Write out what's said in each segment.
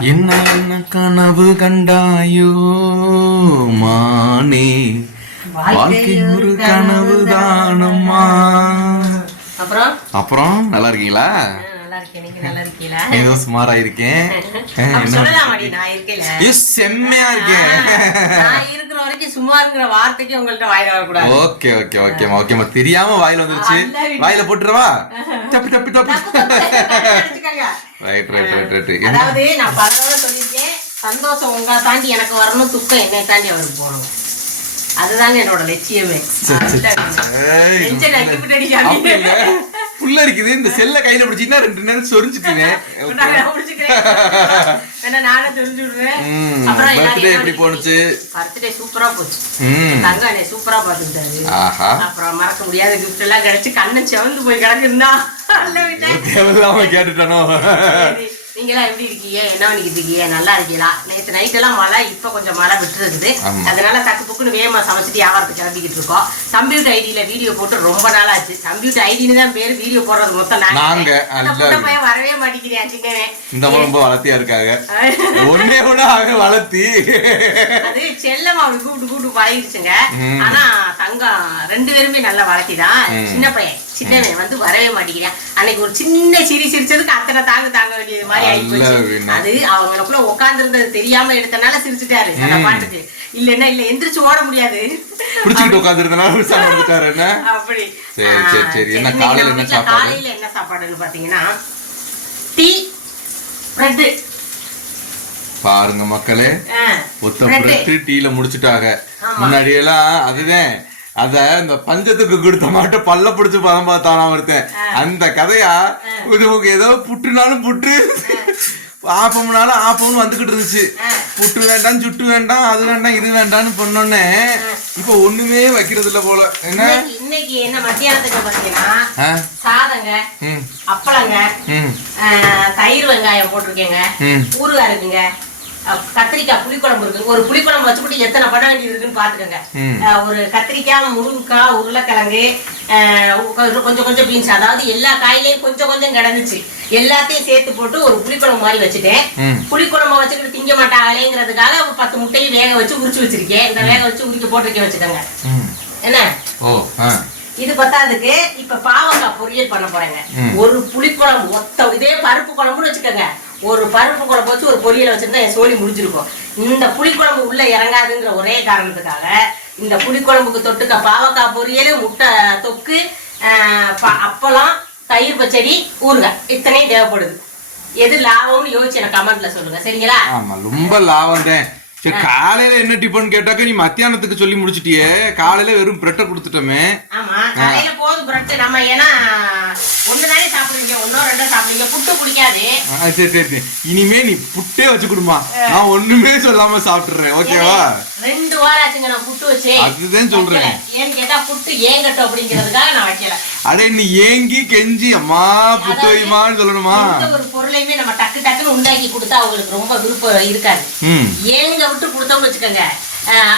என்ன என்ன கனவு கண்டாயோ மானே? வாழ்க்கை ஒரு கனவு தானம்மா. அப்புறம்? அப்புறம் நல்லா இருக்கீங்களா? நல்லா இருக்கேன் நீங்க நல்லா இருக்கீங்களா ஏதோ சுமாரா இருக்கேன். சொல்லலாமாடி நான் இருக்கேல. ஏ செம்மையா இருக்கேன். நான் இருக்கிற வரைக்கும் வார்த்தைக்கு உங்கள்ட்ட வாயில வரக்கூடாது. ஓகே ஓகே ஓகேமா ஓகேமா தெரியாம வாயில வந்துருச்சு. வாயில போட்டுருவா தப்பி தப்பி தப்பி. நினைச்சுக்கோங்க. ரைட் ரைட் ரைட் ரைட் அதாவது நான் தடவை சொல்லியிருக்கேன். சந்தோஷம் உங்களை தாண்டி எனக்கு வரணும் துக்கம் என்னை தாண்டி அவருக்கு போகணும். அதுதாங்க என்னோட லட்சியமே. புள்ள இருக்குது இந்த செல்ல கையில பிடிச்சின்னா ரெண்டு நேரம் சொரிஞ்சுக்குவேன் என்ன எப்படி போணுச்சு? birthday சூப்பரா போச்சு. என்னை சூப்பரா பாத்துக்கிட்டாரு அப்புறம் மறக்க முடியாத gift எல்லாம் கிடைச்சு கண்ணு செவந்து போய் கிடக்குன்னா தேவையில்லாம கேட்டுட்டானோ? நீங்களாம் எப்படி இருக்கீங்க? என்ன பண்ணிக்கிட்டு இருக்கீங்க? நல்லா இருக்கீங்களா? நேற்று நைட் எல்லாம் மழை இப்ப கொஞ்சம் மழை விட்டு இருக்குது ஆமா. அதனால தக்கு புக்குன்னு வேகமா சமைச்சிட்டு வியாபாரத்துக்கு கிளம்பிக்கிட்டு இருக்கோம். கம்ப்யூட்டர் ஐடியில வீடியோ போட்டு ரொம்ப நாள் ஆச்சு கம்ப்யூட்டர் ஐடின்னு தான் பேரு வீடியோ போடுறது மொத்தம் நாங்க, நாங்க அந்த அல்ல. புள்ள பையன் வரவே மாட்டேங்கிறேன் சின்னவன். இந்த ரொம்ப வளர்த்தியா இருக்காங்க. ஒன்னே கூட அவன் வளர்த்தி. அது செல்லம் அவளை கூப்பிட்டு கூப்பிட்டு பழகிடுச்சுங்க. ஆனா தங்கம் ரெண்டு பேருமே நல்லா வளர்த்திதான். சின்ன பையன். சின்னவன் வந்து வரவே மாட்டேங்கிறான் அன்னைக்கு ஒரு சின்ன சிரி சிரிச்சதுக்கு அத்தனை தாங்க தாங்க வேண்டியது மாதிரி வீணா. அது அவங்களுக்குள்ள உட்கார்ந்து இருந்தது தெரியாம எடுத்தனால சிரிச்சுட்டாரு. அந்த. பாட்டுக்கு. இல்லன்னா இல்ல எந்திரிச்சு ஓட முடியாது. உட்காந்துருந்தனால என்ன? அப்படி. சரி, ஆ, சரி, சரி. என்ன இன்னைக்கு காலையில என்ன சாப்பாடு? காலையில என்ன சாப்பாடுன்னு பாத்தீங்கன்னா டீ பிரெட் பாருங்க மக்களே ஒத்த பிரெட் டீல முடிச்சுட்டாங்க. ஆமா. முன்னாடி எல்லாம் அதுதான். அத இந்த பஞ்சத்துக்கு கொடுத்த மாட்ட பல்ல பிடிச்சு பதம் பார்த்தானா ஒருத்தன். அந்த கதையா? இது உங்க ஏதோ புட்டுனாலும் புட்டு. ஆப்பம்னாலும் ஆப்பம்னு வந்துகிட்டு இருந்துச்சு. புட்டு வேண்டாம் சுட்டு வேண்டாம் அது வேண்டாம் இது வேண்டாம்னு பண்ணோன்னே இப்ப ஒண்ணுமே வைக்கிறது இல்ல போல. என்ன? இன்னைக்கு- என்ன மத்தியானத்துக்கு பாத்தீங்கன்னா? சாதங்க அப்பளங்க தயிர் வெங்காயம் போட்டிருக்கேங்க. ஊறுகாய் இருக்குங்க. கத்திரிக்காய் புளிக்குழம்பு இருக்கு. ஒரு புளிக்குழம்பு வச்சுக்கிட்டு எத்தனை பண்ண வேண்டியது இருக்குன்னு பாத்துக்கோங்க. ஒரு கத்திரிக்காய் முருங்கைக்காய் உருளைக்கிழங்கு கொஞ்சம் கொஞ்சம் பீன்ஸ் அதாவது எல்லா காயிலையும் கொஞ்சம் கொஞ்சம் கிடந்துச்சு. எல்லாத்தையும் சேர்த்து போட்டு ஒரு புளிக்குழம்பு மாதிரி வச்சுட்டேன். புளிக்குழம்பு வச்சுக்கிட்டு திங்க மாட்டாங்களேங்கிறதுக்காக ஒரு பத்து முட்டையும் வேக வச்சு உரிச்சு வச்சிருக்கேன். இந்த வேக வச்சு உரிக்க போட்டிருக்கேன் வச்சுக்கோங்க. என்ன? இது பத்தாதுக்கு இப்ப பாவக்காய் பொரியல் பண்ண போறேங்க. ஒரு புளிக்குழம்பு ஒத்த இதே பருப்பு குழம்புன்னு வச்சுக்கோங்க. ஒரு பருப்பு குழம்பு வச்சு ஒரு பொரியல் வச்சிருந்தா என் சோழி முடிஞ்சிருக்கும். இந்த புளிக்குழம்பு உள்ள இறங்காதுங்கிற ஒரே காரணத்துக்காக இந்த புளிக்குழம்புக்கு தொட்டுக்க பாவக்காய் பொரியல் முட்டை தொக்கு அப்பளம் தயிர் பச்சடி ஊறுகாய். இத்தனையும் தேவைப்படுது. எது லாபம்னு யோசிச்சு எனக்கு கமெண்ட்ல சொல்லுங்க. சரிங்களா? ஆமா ரொம்ப லாபம் தான். சரி காலையில என்ன டிஃபன் கேட்டாக்க நீ மத்தியானத்துக்கு சொல்லி முடிச்சிட்டியே? காலையில வெறும் பிரெட்டை கொடுத்துட்டோமே. ஆமா காலையில போதும் புரட்டு நம்ம ஏன்னா சரி சரி சரி. இனிமே நீ புட்டே வச்சு கொடுமா. நான் ஒண்ணுமே சொல்லாம சாப்பிட்டுறேன். ஓகேவா? ரெண்டு வாரம் ஆச்சுங்க நான் புட்டு வச்சு. அதுதான் சொல்றேன். ஏன்னு கேட்டா புட்டு ஏங்கட்டும் அப்படிங்கிறதுக்காக நான் வைக்கல. அடே நீ ஏங்கி கெஞ்சி அம்மா புட்டு வைமான்னு சொல்லணுமா? ஒரு பொருளையுமே நம்ம டக்கு டக்குன்னு உண்டாக்கி கொடுத்தா அவங்களுக்கு ரொம்ப விருப்பம் இருக்காது. ஏங்க விட்டு கொடுத்தோம்னு வச்சுக்கோங்க.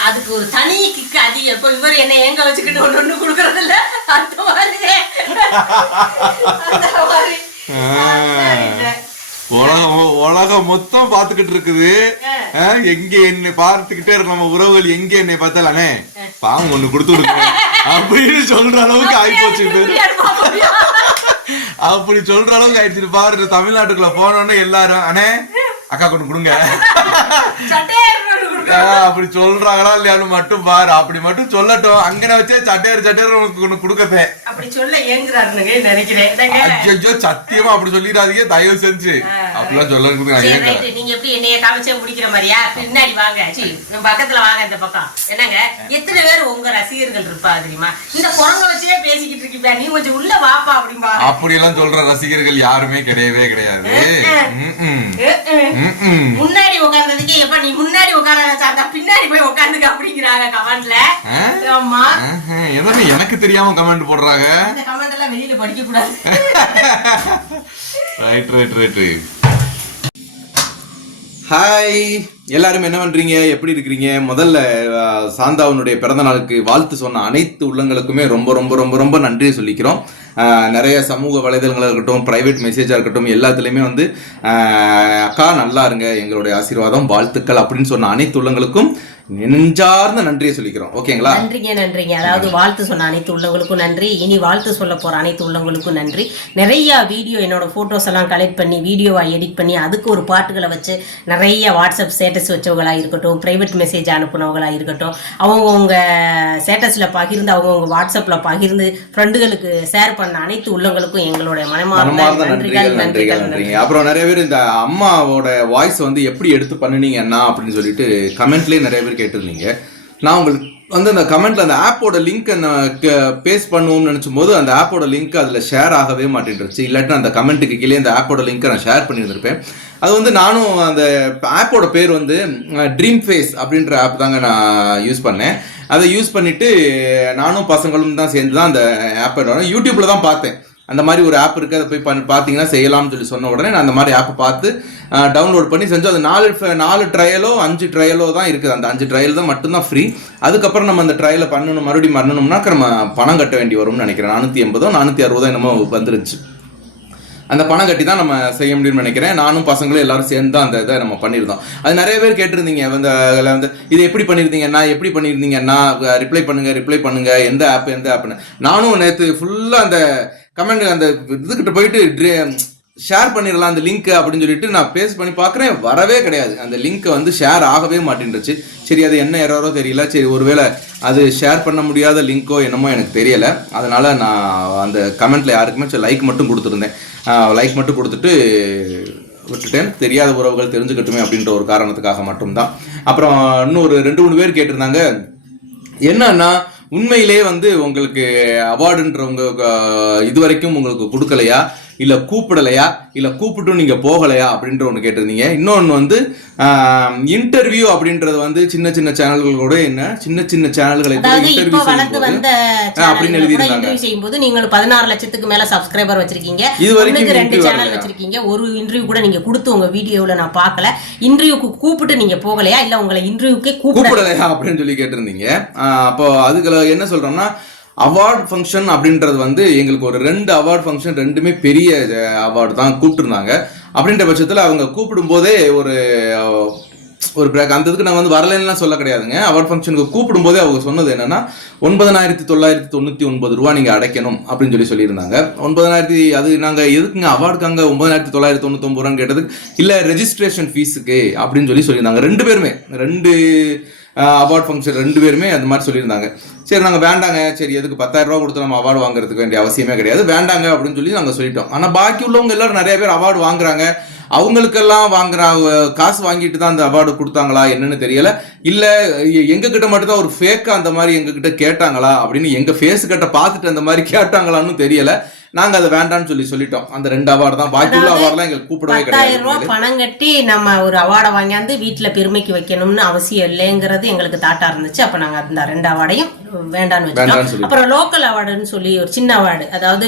அதுக்கு ஒரு தனி கிக்கு அதிகம். இப்போ இவர் என்ன ஏங்க வச்சுக்கிட்டு ஒண்ணு ஒண்ணு கொடுக்கறது இல்ல அந்த மாதிரி. உலகம் உலகம் மொத்தம் பாத்துக்கிட்டு இருக்குது. எங்க என்னை பார்த்துக்கிட்டே இருக்க நம்ம உறவுகள் எங்க என்னை பார்த்தாலே பாவம் ஒண்ணு கொடுத்து விடுங்க. அப்படின்னு சொல்ற அளவுக்கு ஆயிப்போச்சு. அப்படி சொல்ற அளவுக்கு ஆயிடுச்சு. பாரு தமிழ்நாட்டுக்குள்ள போனோன்னே எல்லாரும் அண்ணே அக்கா கொண்டு கொடுங்க. அப்படி சொல்றாங்களா இல்லையான்னு மட்டும் பாரு. அப்படி மட்டும் சொல்லட்டும். அங்கன வச்சே சட்டையர் சட்டையர் உனக்கு ஒண்ணு கொடுக்கதே அப்படி சொல்ல ஏங்குறாருனுங்க நினைக்கிறேன்? ஐயோ சத்தியமா அப்படி சொல்லிடாதீங்க. தயவு செஞ்சு. அப்படிலாம் சொல்ல நீங்க எப்படி என்னைய காமிச்சே முடிக்கிற மாதிரியா? பின்னாடி வாங்க. பக்கத்துல வாங்க இந்த பக்கம். என்னங்க? எத்தனை பேர் உங்க ரசிகர்கள் இருப்பா தெரியுமா? இந்த குரங்க வச்சே பேசிக்கிட்டு இருக்கீங்க. நீ கொஞ்சம் உள்ள வாப்பா அப்படிம்பா. அப்படியெல்லாம் சொல்ற ரசிகர்கள் யாருமே கிடையவே கிடையாது. முன்னாடி உட்கார்ந்ததுக்கு எப்ப நீ முன்னாடி உட்கார பின்னாடி போய் உட்காந்துக்க அப்படிங்கிறாங்க கமெண்ட்ல? ஆமா. எதனா எனக்கு தெரியாம கமெண்ட் போடுறாங்க? இந்த கமெண்ட் எல்லாம் வெளியில படிக்க கூடாது. ரைட் ரைட் ரைட் ஹாய் எல்லாரும் என்ன பண்ணுறீங்க எப்படி இருக்கிறீங்க? முதல்ல சாந்தாவனுடைய பிறந்த நாளுக்கு வாழ்த்து சொன்ன அனைத்து உள்ளங்களுக்குமே ரொம்ப ரொம்ப ரொம்ப ரொம்ப நன்றியை சொல்லிக்கிறோம். நிறைய சமூக வலைதளங்களாக இருக்கட்டும் ப்ரைவேட் மெசேஜாக இருக்கட்டும் எல்லாத்துலேயுமே வந்து அக்கா நல்லா இருங்க எங்களுடைய ஆசீர்வாதம் வாழ்த்துக்கள் அப்படின்னு சொன்ன அனைத்து உள்ளங்களுக்கும் நெஞ்சார்ந்த நன்றியை சொல்லிக்கிறோம். ஓகேங்களா? நன்றிங்க நன்றிங்க. அதாவது வாழ்த்து சொன்ன அனைத்து உள்ளவங்களுக்கும் நன்றி. இனி வாழ்த்து சொல்ல போற அனைத்து உள்ளவங்களுக்கும் நன்றி. நிறைய வீடியோ என்னோட போட்டோஸ் எல்லாம் கலெக்ட் பண்ணி வீடியோவா எடிட் பண்ணி அதுக்கு ஒரு பாட்டுகளை வச்சு நிறைய வாட்ஸ்அப் ஸ்டேட்டஸ் வச்சவங்களா இருக்கட்டும் பிரைவேட் மெசேஜ் அனுப்புனவங்களா இருக்கட்டும் அவங்கவுங்க ஸ்டேட்டஸ்ல பகிர்ந்து அவங்கவுங்க வாட்ஸ்அப்ல பகிர்ந்து ஃப்ரெண்டுகளுக்கு ஷேர் பண்ண அனைத்து உள்ளவங்களுக்கும் எங்களுடைய மனமார்ந்த நன்றிகள் நன்றிகள் நன்றிங்க அப்புறம் நிறைய பேர் இந்த அம்மாவோட வாய்ஸ் வந்து எப்படி எடுத்து பண்ணுனீங்க அண்ணா அப்படின்னு சொல்லிட்டு கமெண்ட்லயே நிறைய பேர் கேட்டிருந்தீங்க. நான் உங்களுக்கு வந்து அந்த கமெண்ட்ல அந்த ஆப்போட லிங்க் பேஸ்ட் பண்ணுவோம்னு நினைச்சும் போது அந்த ஆப்போட லிங்க் அதுல ஷேர் ஆகவே மாட்டேன்ருச்சு இல்லாட்டி அந்த கமெண்ட்டுக்கு கீழே அந்த ஆப்போட லிங்க்கை நான் ஷேர் பண்ணியிருந்திருப்பேன். அது வந்து நானும் அந்த ஆப்போட பேர் வந்து ட்ரீம் ஃபேஸ் அப்படின்ற ஆப் தாங்க நான் யூஸ் பண்ணேன். அதை யூஸ் பண்ணிட்டு நானும் பசங்களும் தான் சேர்ந்து தான் அந்த ஆப்பை யூடியூப்ல தான் பார்த்தேன். அந்த மாதிரி ஒரு ஆப் இருக்குது அதை போய் பண்ணி பார்த்தீங்கன்னா செய்யலாம்னு சொல்லி சொன்ன உடனே நான் அந்த மாதிரி ஆப்பை பார்த்து டவுன்லோட் பண்ணி செஞ்சோம் அது நாலு நாலு ட்ரையலோ அஞ்சு ட்ரையலோ தான் இருக்குது. அந்த அஞ்சு ட்ரையல் தான் மட்டும்தான் ஃப்ரீ அதுக்கப்புறம் நம்ம அந்த ட்ரையலை பண்ணணும் மறுபடியும் பண்ணணும்னா நம்ம பணம் கட்ட வேண்டி வரும்னு நினைக்கிறேன். நானூற்றி எண்பதோ நானூற்றி அறுபதோ என்னமோ வந்துருச்சு. அந்த பணம் கட்டி தான் நம்ம செய்ய முடியும்னு நினைக்கிறேன். நானும் பசங்களும் எல்லாரும் சேர்ந்து தான் அந்த இதை நம்ம பண்ணியிருந்தோம். அது நிறைய பேர் கேட்டிருந்தீங்க. வந்து அதில் வந்து இது எப்படி பண்ணியிருந்தீங்கன்னா எப்படி பண்ணியிருந்தீங்கன்னா ரிப்ளை பண்ணுங்க ரிப்ளை பண்ணுங்க. எந்த ஆப் எந்த ஆப்னு நானும் நேற்று ஃபுல்லாக அந்த கமெண்ட் அந்த இதுக்கிட்ட போயிட்டு ஷேர் பண்ணிடலாம் அந்த லிங்க் அப்படின்னு சொல்லிட்டு நான் பேஸ் பண்ணி பார்க்குறேன். வரவே கிடையாது. அந்த லிங்க்கை வந்து ஷேர் ஆகவே மாட்டேன்ருச்சு சரி அது என்ன எரரோ தெரியல. சரி ஒருவேளை அது ஷேர் பண்ண முடியாத லிங்க்கோ என்னமோ எனக்கு தெரியலை. அதனால் நான் அந்த கமெண்ட்டில் யாருக்குமே லைக் மட்டும் கொடுத்துருந்தேன். லைக் மட்டும் கொடுத்துட்டு விட்டுட்டேன். தெரியாத உறவுகள் தெரிஞ்சுக்கட்டுமே அப்படின்ற ஒரு காரணத்துக்காக மட்டும்தான். அப்புறம் இன்னொரு ரெண்டு மூணு பேர் கேட்டிருந்தாங்க. என்னன்னா உண்மையிலே வந்து உங்களுக்கு அவார்டுன்றவங்க இது வரைக்கும் உங்களுக்கு கொடுக்கலையா? இல்ல கூப்பிடலையா? இல்ல கூப்பிட்டும் நீங்க போகலையா? அப்படின்ற ஒன்று கேட்டிருந்தீங்க. இன்னொன்று வந்து இன்டர்வியூ அப்படின்றது வந்து சின்ன சின்ன சேனல்கள் கூட என்ன? சின்ன சின்ன சேனல்களை இன்டர்வியூ அப்படின்னு கூட எழுதியிருந்தாங்க. செய்யும்போது நீங்கள் பதினாறு லட்சத்துக்கு மேல சப்ஸ்கிரைபர் வச்சிருக்கீங்க. இது வரைக்கும் ரெண்டு சேனல்? வச்சிருக்கீங்க. ஒரு இன்டர்வியூ கூட நீங்க கொடுத்து உங்க வீடியோல நான் பார்க்கல. இன்டர்வியூக்கு கூப்பிட்டு நீங்க போகலையா? இல்ல உங்களை இன்டர்வியூக்கே கூப்பிட கூப்பிடலையா? அப்படின்னு சொல்லி கேட்டிருந்தீங்க. அப்போ அதுக்குள்ள என்ன சொல்றோம்னா அவார்ட் ஃபங்க்ஷன் அப்படின்றது வந்து எங்களுக்கு ஒரு ரெண்டு அவார்ட் ஃபங்க்ஷன் ரெண்டுமே பெரிய அவார்டு தான் கூப்பிட்டுருந்தாங்க. அப்படின்ற பட்சத்தில் அவங்க கூப்பிடும் போதே ஒரு ஒரு பிரேக் அந்த இதுக்கு நாங்கள் வந்து வரலைன்னுலாம் சொல்ல கிடையாதுங்க. அவார்ட் ஃபங்க்ஷனுக்கு கூப்பிடும் போதே அவங்க சொன்னது என்னன்னா ஒன்பதனாயிரத்தி தொள்ளாயிரத்தி தொண்ணூற்றி ஒன்பது ரூபா நீங்கள் அடைக்கணும் அப்படின்னு சொல்லி சொல்லியிருந்தாங்க. ஒன்பதனாயிரத்தி அது நாங்கள் எதுக்குங்க அவார்டுக்காங்க ஒன்பதாயிரத்தி தொள்ளாயிரத்தி தொண்ணூத்தொம்பது ரூபான்னு கேட்டதுக்கு இல்லை ரெஜிஸ்ட்ரேஷன் ஃபீஸுக்கு அப்படின்னு சொல்லி சொல்லியிருந்தாங்க. ரெண்டு பேருமே ரெண்டு அவார்ட் ஃபங்க்ஷன் ரெண்டு பேருமே அந்த மாதிரி சொல்லியிருந்தாங்க. சரி நாங்கள் வேண்டாங்க. சரி எதுக்கு பத்தாயிரம் ரூபா கொடுத்து நம்ம அவார்டு வாங்குறதுக்கு வேண்டிய அவசியமே கிடையாது. வேண்டாங்க அப்படின்னு சொல்லி நாங்கள் சொல்லிட்டோம். ஆனால் பாக்கி உள்ளவங்க எல்லாரும் நிறைய பேர் அவார்டு வாங்குறாங்க. அவங்களுக்கெல்லாம் வாங்குற காசு வாங்கிட்டு தான் அந்த அவார்டு கொடுத்தாங்களா என்னன்னு தெரியல. இல்ல எங்ககிட்ட எங்க மட்டும் தான் ஒரு ஃபேக்கா அந்த மாதிரி எங்ககிட்ட கேட்டாங்களா அப்படின்னு எங்க ஃபேஸ் கிட்ட பார்த்துட்டு அந்த மாதிரி கேட்டாங்களான்னு தெரியல. நாங்க அதை வேண்டாம்னு சொல்லி சொல்லிட்டோம். அந்த ரெண்டு அவார்டு தான். பாக்கி உள்ள அவார்ட்லாம் எங்களுக்கு கூப்பிடவே கிடையாது ரூபாய் பணம் கட்டி நம்ம ஒரு அவார்டை வாங்கியாந்து வீட்டுல பெருமைக்கு வைக்கணும்னு அவசியம் இல்லைங்கிறது எங்களுக்கு தாட்டா இருந்துச்சு. அப்ப நாங்க அந்த ரெண்டு அவார்டையும் வேண்டான்னு வச்சுட்டோம். அப்புறம் லோக்கல் அவார்டுன்னு சொல்லி ஒரு சின்ன அவார்டு அதாவது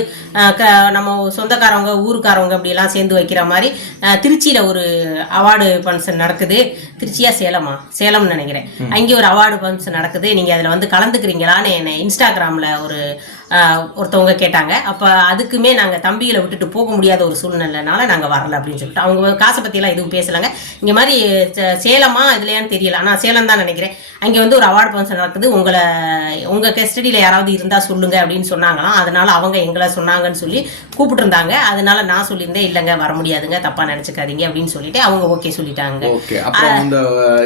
நம்ம சொந்தக்காரவங்க ஊருக்காரவங்க அப்படி எல்லாம் சேர்ந்து வைக்கிற மாதிரி திருச்சியில ஒரு அவார்டு ஃபங்க்ஷன் நடக்குது. திருச்சியா சேலமா? சேலம்னு நினைக்கிறேன். அங்கே ஒரு அவார்டு ஃபங்க்ஷன் நடக்குது. நீங்க அதுல வந்து கலந்துக்கிறீங்களான்னு என்னை இன்ஸ்டாகிராம்ல ஒரு ஒருத்தவங்க கேட்டாங்க. அப்போ அதுக்குமே நாங்கள் தம்பிகளை விட்டுட்டு போக முடியாத ஒரு சூழ்நிலைனால நாங்கள் வரல அப்படின்னு சொல்லிட்டு அவங்க காசை பற்றியெல்லாம் எதுவும் பேசலாங்க. இங்கே மாதிரி சே- சேலமா இதுலையான்னு தெரியல. ஆனால் சேலம் தான் நினைக்கிறேன். அங்கே வந்து ஒரு அவார்டு ஃபங்க்ஷன் நடக்குது. உங்களை உங்கள் கஸ்டடியில் யாராவது இருந்தால் சொல்லுங்க அப்படின்னு சொன்னாங்களாம். அதனால அவங்க எங்களை சொன்னாங்கன்னு சொல்லி கூப்பிட்டுருந்தாங்க. அதனால நான் சொல்லியிருந்தேன் இல்லைங்க வர முடியாதுங்க. தப்பாக நினச்சிக்காதீங்க அப்படின்னு சொல்லிட்டு அவங்க ஓகே சொல்லிட்டாங்க. ஓகே அப்புறம் இந்த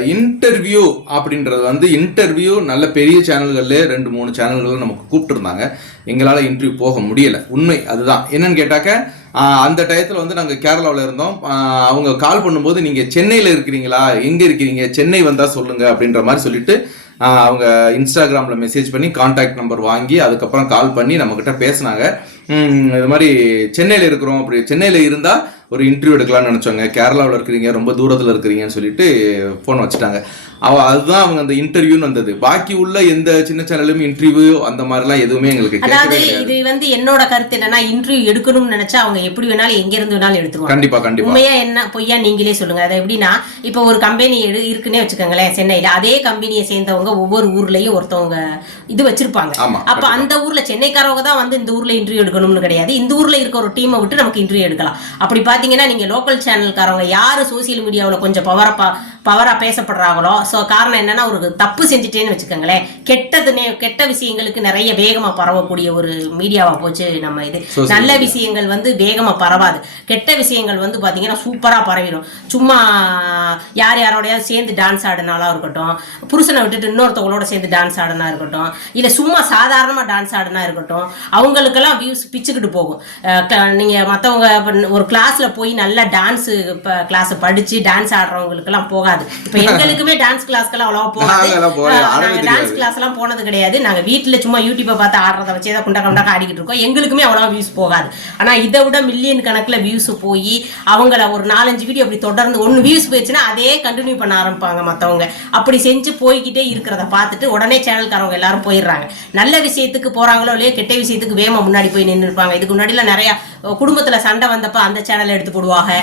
இன்டர்வியூ அப்படின்றது வந்து இன்டர்வியூ நல்ல பெரிய சேனல்கள்ல ரெண்டு மூணு சேனல்கள் நமக்கு கூப்பிட்டுருந்தாங்க. எங்களால் இன்டர்வியூ போக முடியல. உண்மை அதுதான். என்னன்னு கேட்டாக்க அந்த டயத்தில் வந்து நாங்கள் கேரளாவில் இருந்தோம். அவங்க கால் பண்ணும்போது நீங்கள் சென்னையில் இருக்கிறீங்களா? எங்கே இருக்கிறீங்க சென்னை வந்தால் சொல்லுங்கள் அப்படின்ற மாதிரி சொல்லிட்டு அவங்க இன்ஸ்டாகிராமில் மெசேஜ் பண்ணி காண்டாக்ட் நம்பர் வாங்கி அதுக்கப்புறம் கால் பண்ணி நம்மக்கிட்ட பேசினாங்க. இது மாதிரி சென்னையில் இருக்கிறோம். அப்படி சென்னையில் இருந்தால் ஒரு இன்டர்வியூ எடுக்கலாம்னு நினைச்சோங்க கேரளாவில் இருக்கிறீங்க ரொம்ப தூரத்தில் இருக்கிறீங்கன்னு சொல்லிட்டு ஃபோன் வச்சுட்டாங்க. அவ அதுதான் அவங்க அந்த இன்டர்வியூன்னு வந்தது. பாக்கி உள்ள எந்த சின்ன சேனலும் இன்டர்வியூ அந்த மாதிரிலாம் எதுவுமே எங்களுக்கு அதாவது இது வந்து என்னோட கருத்து என்னன்னா இன்டர்வியூ எடுக்கணும்னு நினைச்சா அவங்க எப்படி வேணாலும் எங்க இருந்து வேணாலும் எடுத்துருவாங்க. கண்டிப்பா கண்டிப்பா. உண்மையா என்ன பொய்யா நீங்களே சொல்லுங்க. அது எப்படின்னா இப்போ ஒரு கம்பெனி எடு இருக்குன்னே வச்சுக்கோங்களேன் சென்னையில. அதே கம்பெனியை சேர்ந்தவங்க ஒவ்வொரு ஊர்லயும் ஒருத்தவங்க இது வச்சிருப்பாங்க. அப்ப அந்த ஊர்ல சென்னைக்காரவங்க தான் வந்து இந்த ஊர்ல இன்டர்வியூ எடுக்கணும்னு கிடையாது. இந்த ஊர்ல இருக்க ஒரு டீமை விட்டு நமக்கு இன்டர்வியூ எடுக்கலாம். அப்படி பார்த்தீங்கன்னா நீங்க லோக்கல் சேனல்காரவங்க யாரு சோசியல் மீடியாவில் கொஞ்சம் பவரப்பாக பவரா பேசப்படுறாங்களோ ஸோ காரணம் என்னன்னா ஒரு தப்பு செஞ்சுட்டேன்னு வச்சுக்கோங்களேன். கெட்டது நே- கெட்ட விஷயங்களுக்கு நிறைய வேகமா பரவக்கூடிய ஒரு மீடியாவா போச்சு நம்ம இது. நல்ல விஷயங்கள் வந்து வேகமா பரவாது. கெட்ட விஷயங்கள் வந்து பாத்தீங்கன்னா சூப்பரா பரவிடும். சும்மா யார் யாரோடையாவது சேர்ந்து டான்ஸ் ஆடினாலும் இருக்கட்டும் புருஷனை விட்டுட்டு இன்னொருத்தவங்களோட சேர்ந்து டான்ஸ் ஆடினா இருக்கட்டும் இல்ல சும்மா சாதாரணமா டான்ஸ் ஆடினா இருக்கட்டும் அவங்களுக்கெல்லாம் வியூஸ் பிச்சுக்கிட்டு போகும். அஹ் க- நீங்க மத்தவங்க இப்ப ஒரு கிளாஸ்ல போய் நல்லா டான்ஸ் கிளாஸ் படிச்சு டான்ஸ் ஆடுறவங்களுக்கெல்லாம் போகாது. இப்ப எங்களுக்குமே டான்ஸ் கிளாஸ்க்கெல்லாம் அவ்வளவா போகாது. டான்ஸ் கிளாஸ் எல்லாம் போனது கிடையாது. நாங்க வீட்ல சும்மா யூடியூப்பை பார்த்து ஆடுறத வச்சு ஏதோ குண்டா குண்டா ஆடிக்கிட்டு இருக்கோம். எங்களுக்குமே அவ்வளவா வியூஸ் போகாது. ஆனா இதை விட மில்லியன் கணக்குல வியூஸ் போய் அவங்கள ஒரு நாலஞ்சு வீடியோ அப்படி தொடர்ந்து ஒன்னு வியூஸ் போயிடுச்சுன்னா அதே கண்டினியூ பண்ண ஆரம்பிப்பாங்க மத்தவங்க. அப்படி செஞ்சு போய்கிட்டே இருக்கிறத பார்த்துட்டு உடனே சேனல்காரவங்க எல்லாரும் போயிடுறாங்க. நல்ல விஷயத்துக்கு போறாங்களோ இல்லையோ கெட்ட விஷயத்துக்கு வேகமா முன்னாடி போய் நின்று இருப்பாங்க இதுக்கு முன்னாடிலாம் நிறைய அஹ், குடும்பத்தில் சண்டை வந்தப்போ அந்த சேனலை எடுத்து போடுவாங்க.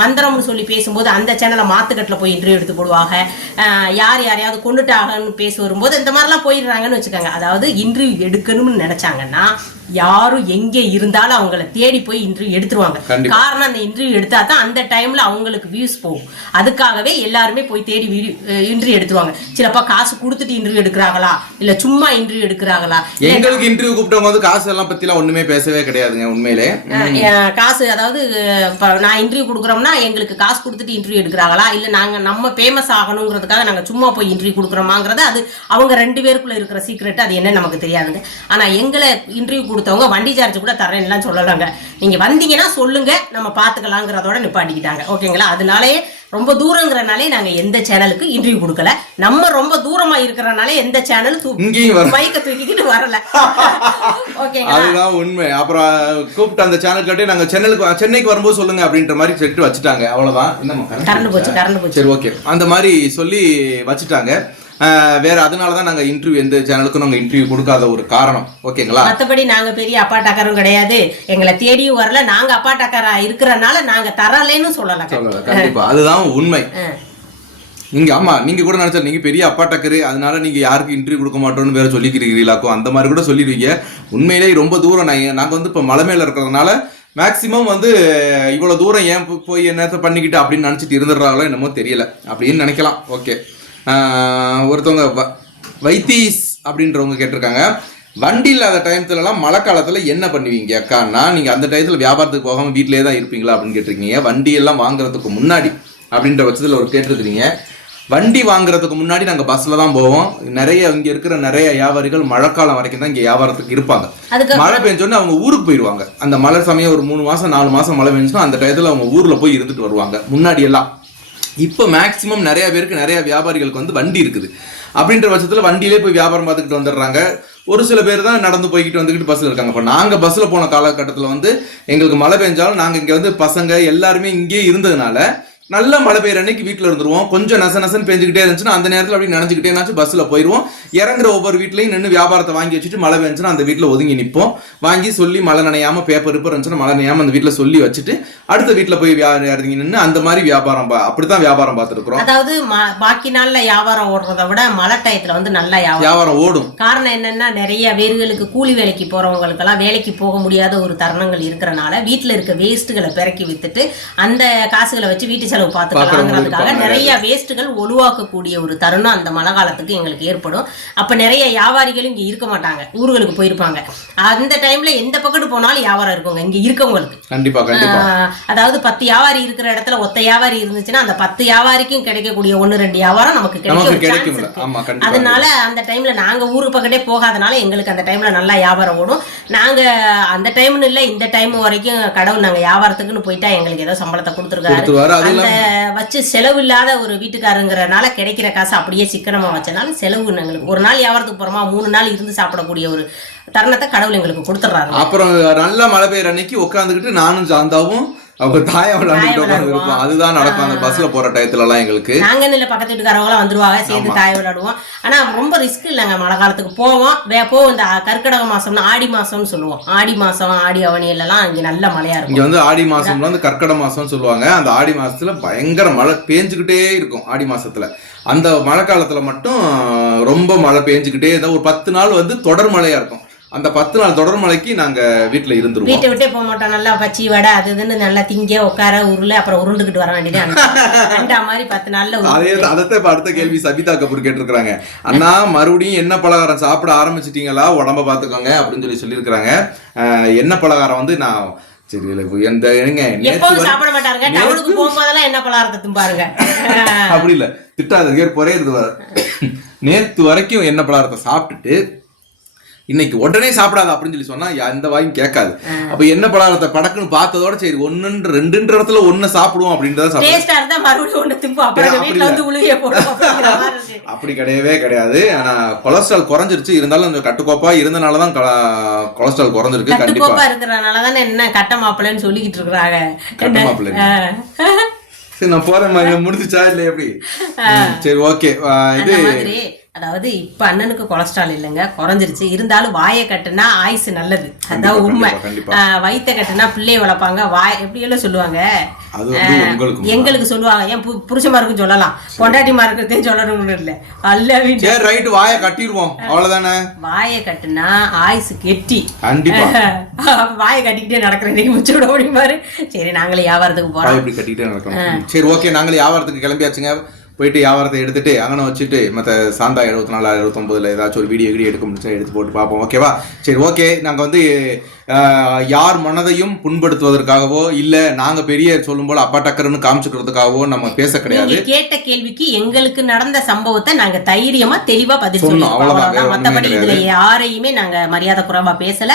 மந்திரம்னு சொல்லி பேசும்போது அந்த சேனலை மாத்துக்கட்டில் போய் இன்டர்வியூ எடுத்து போடுவாங்க. யார் யாரையாவது கொண்டுட்டாகன்னு பேச வரும்போது இந்த மாதிரிலாம் போயிடுறாங்கன்னு வச்சுக்கோங்க. அதாவது இன்டர்வியூ எடுக்கணும்னு நினச்சாங்கன்னா யாரும் எங்கே இருந்தாலும் அவங்கள தேடி போய் இன்டர்வியூ எடுத்துருவாங்க. காரணம் அந்த இன்டர்வியூ எடுத்தா தான் அந்த டைம்ல அவங்களுக்கு வியூஸ் போகும். அதுக்காகவே எல்லாருமே போய் தேடி இன்டர்வியூ எடுத்துருவாங்க. சிலப்பா காசு கொடுத்துட்டு இன்டர்வியூ எடுக்கிறாங்களா? இல்ல சும்மா இன்டர்வியூ எடுக்கிறாங்களா? எங்களுக்கு இன்டர்வியூ கூப்பிட்டவங்க வந்து காசு எல்லாம் பத்திலாம் ஒண்ணுமே பேசவே கிடையாதுங்க உண்மையிலே. காசு அதாவது நான் இன்டர்வியூ கொடுக்குறோம்னா எங்களுக்கு காசு கொடுத்துட்டு இன்டர்வியூ எடுக்கிறாங்களா? இல்ல நாங்க நம்ம ஃபேமஸ் ஆகணுங்கிறதுக்காக நாங்க சும்மா போய் இன்டர்வியூ கொடுக்குறோமாங்கிறது அது அவங்க ரெண்டு பேருக்குள்ள இருக்கிற சீக்ரெட் அது என்ன நமக்கு தெரியாதுங்க. ஆனா எங்களை இன்டர்வியூ கொடுத்தவங்க வண்டி சார்ஜ் கூட தரேன்லாம் சொல்லலாங்க. நீங்க வந்தீங்கன்னா சொல்லுங்க நம்ம பாத்துக்கலாங்கிறதோட நிப்பாட்டிக்கிட்டாங்க. ஓகேங்களா? அதனாலே ரொம்ப தூரங்கிறனாலே நாங்க எந்த சேனலுக்கு இன்டர்வியூ கொடுக்கல. நம்ம ரொம்ப தூரமா இருக்கிறனாலே எந்த வர மைக்க தூக்கிக்கிட்டு வரல. ஓகேங்களா? அதுதான் உண்மை. அப்புறம் கூப்பிட்டு அந்த சேனல் கட்டி நாங்க சென்னைக்கு சென்னைக்கு வரும்போது சொல்லுங்க அப்படின்ற மாதிரி செட்டு வச்சுட்டாங்க. அவ்வளவுதான். கரண்ட் போச்சு கரண்ட் போச்சு. சரி ஓகே. அந்த மாதிரி சொல்லி வச்சுட்டாங்க. வேற அதனால தான் நாங்கள் இன்டர்வியூ எந்த சேனலுக்கும் நாங்கள் இன்டர்வியூ கொடுக்காத ஒரு காரணம். ஓகேங்களா? மத்தபடி நாங்க பெரிய அப்பாட்டாக்காரும் கிடையாது. எங்களை தேடியும் வரல. நாங்க அப்பாட்டாக்காரா இருக்கிறனால நாங்க தரலைன்னு சொல்லல. சொல்லல கண்டிப்பா. அதுதான் உண்மை. நீங்க ஆமா நீங்க கூட நினைச்சா நீங்க பெரிய அப்பா டக்கரு அதனால நீங்க யாருக்கு இன்டர்வியூ கொடுக்க மாட்டோம்னு வேற சொல்லிக்கிறீங்களாக்கும் அந்த மாதிரி கூட சொல்லிடுவீங்க. உண்மையிலேயே ரொம்ப தூரம் நான் நாங்க வந்து இப்ப மலை மேல இருக்கிறதுனால மேக்சிமம் வந்து இவ்வளவு தூரம் ஏன் போய் என்னத்த பண்ணிக்கிட்டு அப்படின்னு நினைச்சிட்டு இருந்துடுறாங்களோ என்னமோ தெரியல. அப்படின்னு நினைக்கலாம். ஓகே. ஒருத்தவங்க வ- வைத்தீஸ் அப்படின்றவங்க கேட்டிருக்காங்க. வண்டி இல்லாத டயத்துலலாம் மழை காலத்துல என்ன பண்ணுவீங்க அக்கான்னா நீங்க அந்த டயத்துல வியாபாரத்துக்கு போகாம வீட்டிலேயே தான் இருப்பீங்களா அப்படின்னு கேட்டிருக்கீங்க. வண்டி எல்லாம் வாங்குறதுக்கு முன்னாடி அப்படின்ற பட்சத்தில் ஒரு கேட்டிருக்கிறீங்க. வண்டி வாங்குறதுக்கு முன்னாடி நாங்கள் பஸ்ல தான் போவோம். நிறைய இங்க இருக்கிற நிறைய வியாபாரிகள் மழைக்காலம் வரைக்கும் தான் இங்க வியாபாரத்துக்கு இருப்பாங்க. மழை பெஞ்சோடனே அவங்க ஊருக்கு போயிடுவாங்க. அந்த மழை சமயம் ஒரு மூணு மாசம் நாலு மாசம் மழை பெஞ்சுன்னா அந்த டயத்துல அவங்க ஊர்ல போய் இருந்துட்டு வருவாங்க. முன்னாடி எல்லாம் இப்போ மேக்சிமம் நிறைய பேருக்கு நிறைய வியாபாரிகளுக்கு வந்து வண்டி இருக்குது. அப்படின்ற பட்சத்தில் வண்டியிலே போய் வியாபாரம் பார்த்துக்கிட்டு வந்துடுறாங்க. ஒரு சில பேர் தான் நடந்து போய்கிட்டு வந்துக்கிட்டு பஸ்ஸில் இருக்காங்க. இப்போ நாங்கள் பஸ்ஸில் போன காலகட்டத்தில் வந்து எங்களுக்கு மழை பெஞ்சாலும் நாங்கள் இங்கே வந்து பசங்க எல்லாருமே இங்கேயே இருந்ததுனால நல்ல மழை பெய்யுற அன்னைக்கு வீட்டில் இருந்துருவோம். கொஞ்சம் நச நசன்னு பெஞ்சுக்கிட்டே இருந்துச்சுன்னா அந்த நேரத்தில் அப்படி நினைச்சுக்கிட்டே இருந்துச்சு பஸ்ஸில் போயிடுவோம் இறங்குற ஒவ்வொரு வீட்லையும் நின்று வியாபாரத்தை வாங்கி வச்சுட்டு மழை பெஞ்சுன்னா அந்த வீட்டில் ஒதுங்கி நிற்போம் வாங்கி சொல்லி மழை நனையாம பேப்பர் ரிப்பர் இருந்துச்சுன்னா மழை நனையாம அந்த வீட்டில் சொல்லி வச்சுட்டு அடுத்த வீட்டில் போய் இறங்கி நின்று அந்த மாதிரி வியாபாரம் பா அப்படித்தான் வியாபாரம் பார்த்துருக்குறோம். அதாவது பாக்கி நாள்ல வியாபாரம் ஓடுறத விட மழை டயத்துல வந்து நல்லா வியாபாரம். வியாபாரம் ஓடும். காரணம் என்னன்னா நிறைய பேர்களுக்கு கூலி வேலைக்கு போறவங்களுக்கெல்லாம் வேலைக்கு போக முடியாத ஒரு தருணங்கள் இருக்கிறனால வீட்டுல இருக்க வேஸ்ட்டுகளை பிறக்கி வித்துட்டு அந்த காசுகளை வச்சு வீட்டு செலவு பார்த்துக்கலாங்கிறதுக்காக. நிறைய வேஸ்ட்டுகள் ஒழுவாக்கக்கூடிய ஒரு தருணம் அந்த மழை காலத்துக்கு எங்களுக்கு ஏற்படும். அப்ப நிறைய வியாபாரிகள் இங்க இருக்க மாட்டாங்க. ஊர்களுக்கு போயிருப்பாங்க. அந்த டைம்ல எந்த பக்கத்து போனாலும் வியாபாரம் இருக்குங்க. இங்க இருக்கவங்களுக்கு. அதாவது பத்து வியாபாரி இருக்கிற இடத்துல ஒத்த வியாபாரி இருந்துச்சுன்னா அந்த பத்து வியாபாரிக்கும் கிடைக்கக்கூடிய ஒன்னு ரெண்டு வியாபாரம் நமக்கு கிடைக்க நமக்கு ஒரு chance கிடைக்கும்ல இருக்கு. ஆமா கண்டிப்பா. அதனால அந்த டைம்ல நாங்க ஊரு பக்கத்தே போகாதனால எங்களுக்கு அந்த டைம்ல நல்லா வியாபாரம் ஓடும். நாங்க அந்த டைம்னு இல்ல இந்த டைம் வரைக்கும் கடவுள் நாங்க வியாபாரத்துக்குன்னு போயிட்டா எங்களுக்கு ஏதோ சம்பளத்தை கொடுத்துருக்காரு. வச்சு செலவு இல்லாத ஒரு வீட்டுக்காரங்கிறனால கிடைக்கிற காசு அப்படியே சிக்கனமா வச்சனால செலவு எங்களுக்கு. ஒரு நாள் வியாபாரத்துக்கு போறோமா மூணு நாள் இருந்து சாப்பிடக்கூடிய ஒரு தருணத்தை கடவுள் எங்களுக்கு கொடுத்துட்றாரு. அப்புறம் நல்ல மழை பெய்யுற அன்னைக்கு உட்காந்துக்கிட்டு நானும் சாந்தாவும் அவங்க தாயம் விளையாண்டுட்டு இருப்போம் அதுதான் நடக்கும். அந்த பஸ்ல போற டயத்துல எல்லாம் எங்களுக்கு நாங்க இல்ல பக்கத்து வீட்டுக்காரவங்களாம் வந்துருவாங்க சேர்ந்து தாய விளையாடுவோம் ஆனா ரொம்ப ரிஸ்க் இல்லைங்க மழை காலத்துக்கு. போவோம் வே போவோம். இந்த கர்க்கிடக மாசம்னா ஆடி மாசம்னு சொல்லுவோம். ஆடி மாசம் ஆடி அவனியில எல்லாம் இங்க நல்ல மழையா இருக்கும். இங்க வந்து ஆடி மாசம்ல வந்து கற்கட மாசம் சொல்லுவாங்க. அந்த ஆடி மாசத்துல பயங்கர மழை பேஞ்சுக்கிட்டே இருக்கும் ஆடி மாசத்துல. அந்த மழை காலத்துல மட்டும் ரொம்ப மழை பேஞ்சுக்கிட்டே இருந்தா ஒரு பத்து நாள் வந்து தொடர் மழையா இருக்கும். அந்த பத்து நாள் தொடர் மழைக்கு நாங்க வீட்டுல இருந்துருவோம். வீட்டை விட்டே போக மாட்டோம். நல்லா பச்சி வடை அது இதுன்னு நல்லா திங்க உட்கார உருளை அப்புறம் உருண்டுகிட்டு வர வேண்டியது மாதிரி பத்து நாள்ல அதே அதத்தை இப்ப அடுத்த கேள்வி சபிதா கபூர் கேட்டிருக்காங்க அண்ணா மறுபடியும் என்ன பலகாரம் சாப்பிட ஆரம்பிச்சிட்டீங்களா? உடம்ப பாத்துக்கோங்க அப்படின்னு சொல்லி சொல்லியிருக்கிறாங்க. என்ன பலகாரம் வந்து நான் சரி எந்த என்னங்க எப்பவும் சாப்பிட மாட்டாருங்க? டவுனுக்கு போகும்போதெல்லாம் என்ன பலகாரத்தை திம்பாருங்க? அப்படி இல்ல. திட்டாத பொறையிறது நேத்து வரைக்கும் என்ன பலகாரத்தை சாப்பிட்டுட்டு இன்னைக்கு உடனே சாப்பிடாத அப்படின்னு சொல்லி சொன்னா எந்த வாயும் கேட்காது. அப்ப என்ன பலகாரத்தை படக்குன்னு பார்த்ததோட சரி ஒண்ணுன்ற ரெண்டுன்ற இடத்துல ஒண்ணு சாப்பிடுவோம் அப்படின்றத அப்படி கிடையவே கிடையாது. ஆனா கொலஸ்ட்ரால் குறைஞ்சிருச்சு. இருந்தாலும் கொஞ்சம் கட்டுக்கோப்பா இருந்தனாலதான் கொல- கொலஸ்ட்ரால் குறைஞ்சிருக்கு கண்டிப்பா. கட்டுக்கோப்பா இருக்கிறனால தானே என்ன கட்ட மாப்பிள்ளைன்னு சொல்லிக்கிட்டு இருக்கிறாங்க. கட்ட மாப்பிள்ளை. சரி நான் போறேன் முடிஞ்சுச்சா இல்ல எப்படி? சரி ஓகே. இது அதாவது இப்ப அண்ணனுக்கு கொலஸ்ட்ரால் இல்லைங்க குறைஞ்சிருச்சு. இருந்தாலும் வாயை கட்டுனா ஆயுசு நல்லது. அதான் உண்மை. வயித்தை கட்டுனா பிள்ளைய வளர்ப்பாங்க. வாய் எப்படி எல்லாம் சொல்லுவாங்க எங்களுக்கு சொல்லுவாங்க. பு- புருஷமாருக்கும் சொல்லலாம். பொண்டாட்டிமாருக்கே சொல்லணும்னு இல்லை. அல்லவே சரி ரைட்டு வாயை கட்டிடுவோம். அவ்வளவுதானே? வாயை கட்டுனா ஆயுசு கெட்டி. வாயை கட்டிக்கிட்டே நடக்கிறேன் முச்சு விட முடியுமாரு சரி நாங்களே வியாபாரத்துக்கு போறோம். கட்டிக்கிட்டே நடக்கணும். சரி ஓகே நாங்களே வியாபாரத்துக்கு கிளம்பியாச்சுங்க. போயிட்டு வியாபாரத்தை எடுத்துட்டு அங்கன வச்சுட்டு மற்ற சாந்தா எழுபத்தி நாலு எழுபத்தொம்பதுல ஏதாச்சும் ஒரு வீடியோ வீடியோ எடுக்க முடிச்சா எடுத்து போட்டு பார்ப்போம். ஓகேவா சரி ஓகே நாங்கள் வந்து யார் மனதையும் புண்படுத்துவதற்காகவோ இல்லை நாங்கள் பெரிய சொல்லும் போல அப்பா டக்கர்னு காமிச்சுக்கிறதுக்காகவோ நம்ம பேச கிடையாது. கேட்ட கேள்விக்கு எங்களுக்கு நடந்த சம்பவத்தை நாங்க தைரியமா தெளிவா பதில் சொன்னோம், மத்தபடி ஒண்ணுமே இதுல யாரையுமே நாங்க மரியாதை குறைவா பேசல.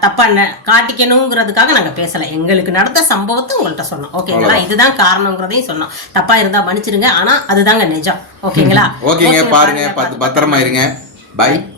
தப்பா காட்டிக்கணுங்கிறதுக்காக நாங்க பேசல. எங்களுக்கு நடந்த சம்பவத்தை உங்கள்ட்ட சொன்னோம். ஓகேங்களா? இதுதான் காரணங்கிறதையும் சொன்னோம். தப்பா இருந்தா மன்னிச்சிருங்க. ஆனா அதுதாங்க நிஜம். ஓகேங்களா? ஓகேங்க பாருங்க பத்து பத்திரமா இருங்க. பாய்